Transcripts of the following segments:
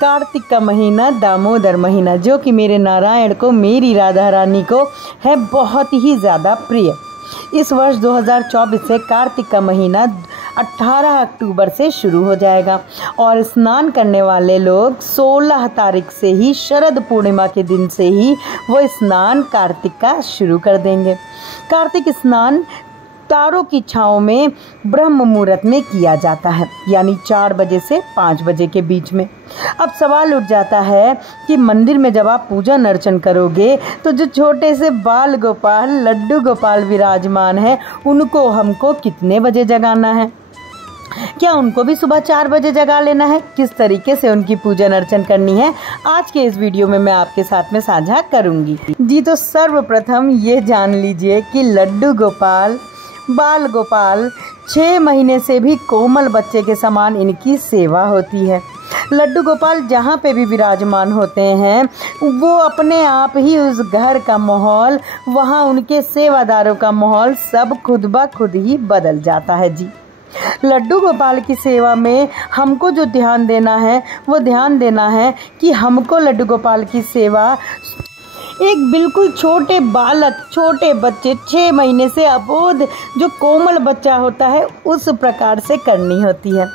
कार्तिक का महीना, दामोदर महीना, जो कि मेरे नारायण को, मेरी राधा रानी को है बहुत ही ज़्यादा प्रिय। इस वर्ष 2024 से कार्तिक का महीना 18 अक्टूबर से शुरू हो जाएगा और स्नान करने वाले लोग 16 तारीख से ही, शरद पूर्णिमा के दिन से ही वो स्नान कार्तिक का शुरू कर देंगे। कार्तिक स्नान तारों की छाँव में ब्रह्म मुहूर्त में किया जाता है, यानी 4 बजे से 5 बजे के बीच में। अब सवाल उठ जाता है कि मंदिर में जब आप पूजन अर्चन करोगे तो जो छोटे से बाल गोपाल, लड्डू गोपाल विराजमान है, उनको हमको कितने बजे जगाना है? क्या उनको भी सुबह 4 बजे जगा लेना है? किस तरीके से उनकी पूजन अर्चन करनी है, आज के इस वीडियो में मैं आपके साथ में साझा करूंगी जी। तो सर्वप्रथम ये जान लीजिए कि लड्डू गोपाल, बाल गोपाल 6 महीने से भी कोमल बच्चे के समान इनकी सेवा होती है। लड्डू गोपाल जहाँ पे भी विराजमान होते हैं, वो अपने आप ही उस घर का माहौल, वहाँ उनके सेवादारों का माहौल सब खुद ब खुद ही बदल जाता है जी। लड्डू गोपाल की सेवा में हमको जो ध्यान देना है, वो ध्यान देना है कि हमको लड्डू गोपाल की सेवा एक बिल्कुल छोटे बालक, छोटे बच्चे, 6 महीने से अबोध जो कोमल बच्चा होता है, उस प्रकार से करनी होती है।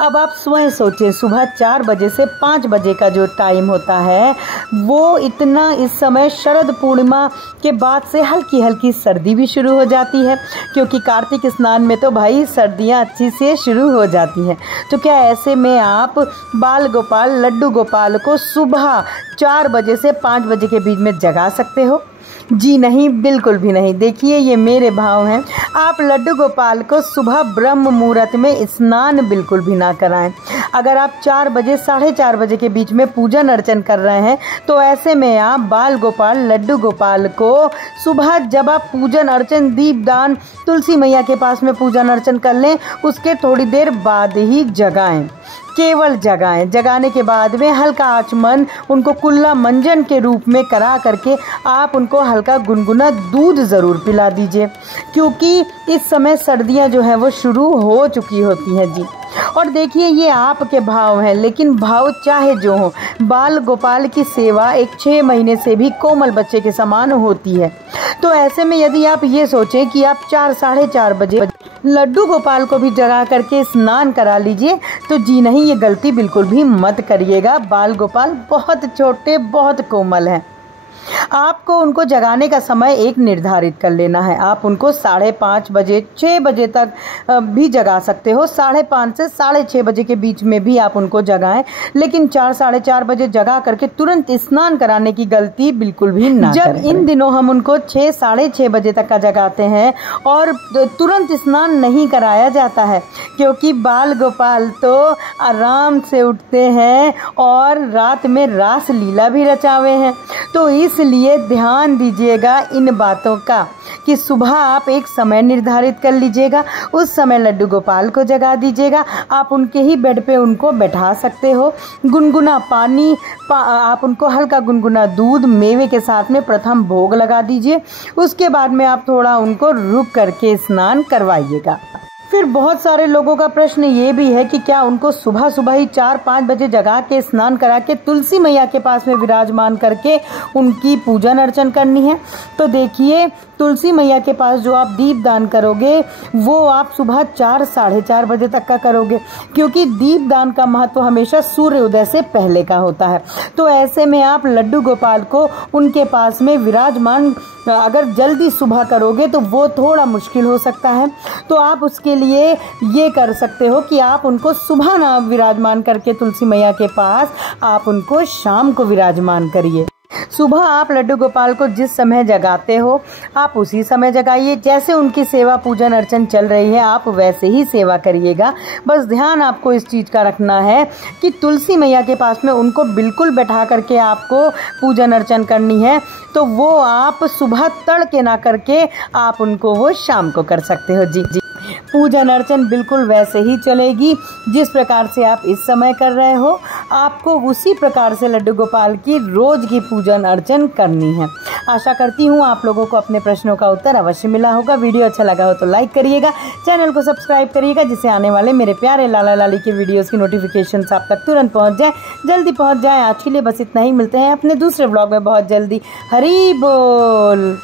अब आप स्वयं सोचें, सुबह 4 बजे से 5 बजे का जो टाइम होता है, वो इतना, इस समय शरद पूर्णिमा के बाद से हल्की हल्की सर्दी भी शुरू हो जाती है, क्योंकि कार्तिक स्नान में तो भाई सर्दियां अच्छी से शुरू हो जाती हैं। तो क्या ऐसे में आप बाल गोपाल, लड्डू गोपाल को सुबह 4 बजे से 5 बजे के बीच में जगा सकते हो? जी नहीं, बिल्कुल भी नहीं। देखिए, ये मेरे भाव हैं। आप लड्डू गोपाल को सुबह ब्रह्म मुहूर्त में स्नान बिल्कुल भी ना कराएं। अगर आप 4 बजे, 4:30 बजे के बीच में पूजन अर्चन कर रहे हैं, तो ऐसे में आप बाल गोपाल, लड्डू गोपाल को सुबह जब आप पूजन अर्चन, दीपदान, तुलसी मैया के पास में पूजन अर्चन कर लें, उसके थोड़ी देर बाद ही जगाएं। केवल जगाएं। जगाने के बाद में हल्का आचमन उनको कुल्ला मंजन के रूप में करा करके आप उनको हल्का गुनगुना दूध ज़रूर पिला दीजिए, क्योंकि इस समय सर्दियां जो है वो शुरू हो चुकी होती हैं जी। और देखिए, ये आपके भाव हैं, लेकिन भाव चाहे जो हो, बाल गोपाल की सेवा एक 6 महीने से भी कोमल बच्चे के समान होती है। तो ऐसे में यदि आप ये सोचें कि आप 4, 4:30 बजे लड्डू गोपाल को भी जगा करके स्नान करा लीजिए, तो जी नहीं, ये गलती बिल्कुल भी मत करिएगा। बाल गोपाल बहुत छोटे, बहुत कोमल हैं। आपको उनको जगाने का समय एक निर्धारित कर लेना है। आप उनको 5:30 बजे, 6 बजे तक भी जगा सकते हो। 5:30 से 6:30 बजे के बीच में भी आप उनको जगाएं, लेकिन 4, 4:30 बजे जगा करके तुरंत स्नान कराने की गलती बिल्कुल भी ना करें। जब इन दिनों हम उनको 6, 6:30 बजे तक का जगाते हैं और तुरंत स्नान नहीं कराया जाता है, क्योंकि बाल गोपाल तो आराम से उठते हैं और रात में रास लीला भी रचावे हैं। तो इसलिए ध्यान दीजिएगा इन बातों का कि सुबह आप एक समय निर्धारित कर लीजिएगा, उस समय लड्डू गोपाल को जगा दीजिएगा। आप उनके ही बेड पे उनको बैठा सकते हो। गुनगुना पानी, आप उनको हल्का गुनगुना दूध, मेवे के साथ में प्रथम भोग लगा दीजिए। उसके बाद में आप थोड़ा उनको रुक करके स्नान करवाइएगा। फिर बहुत सारे लोगों का प्रश्न ये भी है कि क्या उनको सुबह सुबह ही 4-5 बजे जगा के स्नान करा के तुलसी मैया के पास में विराजमान करके उनकी पूजन अर्चन करनी है? तो देखिए, तुलसी मैया के पास जो आप दीप दान करोगे, वो आप सुबह 4, 4:30 बजे तक का करोगे, क्योंकि दीप दान का महत्व हमेशा सूर्य उदय से पहले का होता है। तो ऐसे में आप लड्डू गोपाल को उनके पास में विराजमान अगर जल्दी सुबह करोगे तो वो थोड़ा मुश्किल हो सकता है। तो आप उसके लिए ये कर सकते हो कि आप उनको सुबह ना विराजमान करके तुलसी मैया के पास, आप उनको शाम को विराजमान करिए। सुबह आप लड्डू गोपाल को जिस समय जगाते हो, आप उसी समय जगाइए। जैसे उनकी सेवा पूजन अर्चन चल रही है, आप वैसे ही सेवा करिएगा। बस ध्यान आपको इस चीज़ का रखना है कि तुलसी मैया के पास में उनको बिल्कुल बैठा करके आपको पूजन अर्चन करनी है। तो वो आप सुबह तड़के ना करके आप उनको वो शाम को कर सकते हो जी। पूजन अर्चन बिल्कुल वैसे ही चलेगी जिस प्रकार से आप इस समय कर रहे हो। आपको उसी प्रकार से लड्डू गोपाल की रोज की पूजन अर्चन करनी है। आशा करती हूँ आप लोगों को अपने प्रश्नों का उत्तर अवश्य मिला होगा। वीडियो अच्छा लगा हो तो लाइक करिएगा, चैनल को सब्सक्राइब करिएगा, जिससे आने वाले मेरे प्यारे लाला लाली के वीडियोस की नोटिफिकेशन आप तक तुरंत पहुँच जाए, जल्दी पहुँच जाए। आज के लिए बस इतना ही, मिलते हैं अपने दूसरे व्लॉग में बहुत जल्दी। हरी बोल।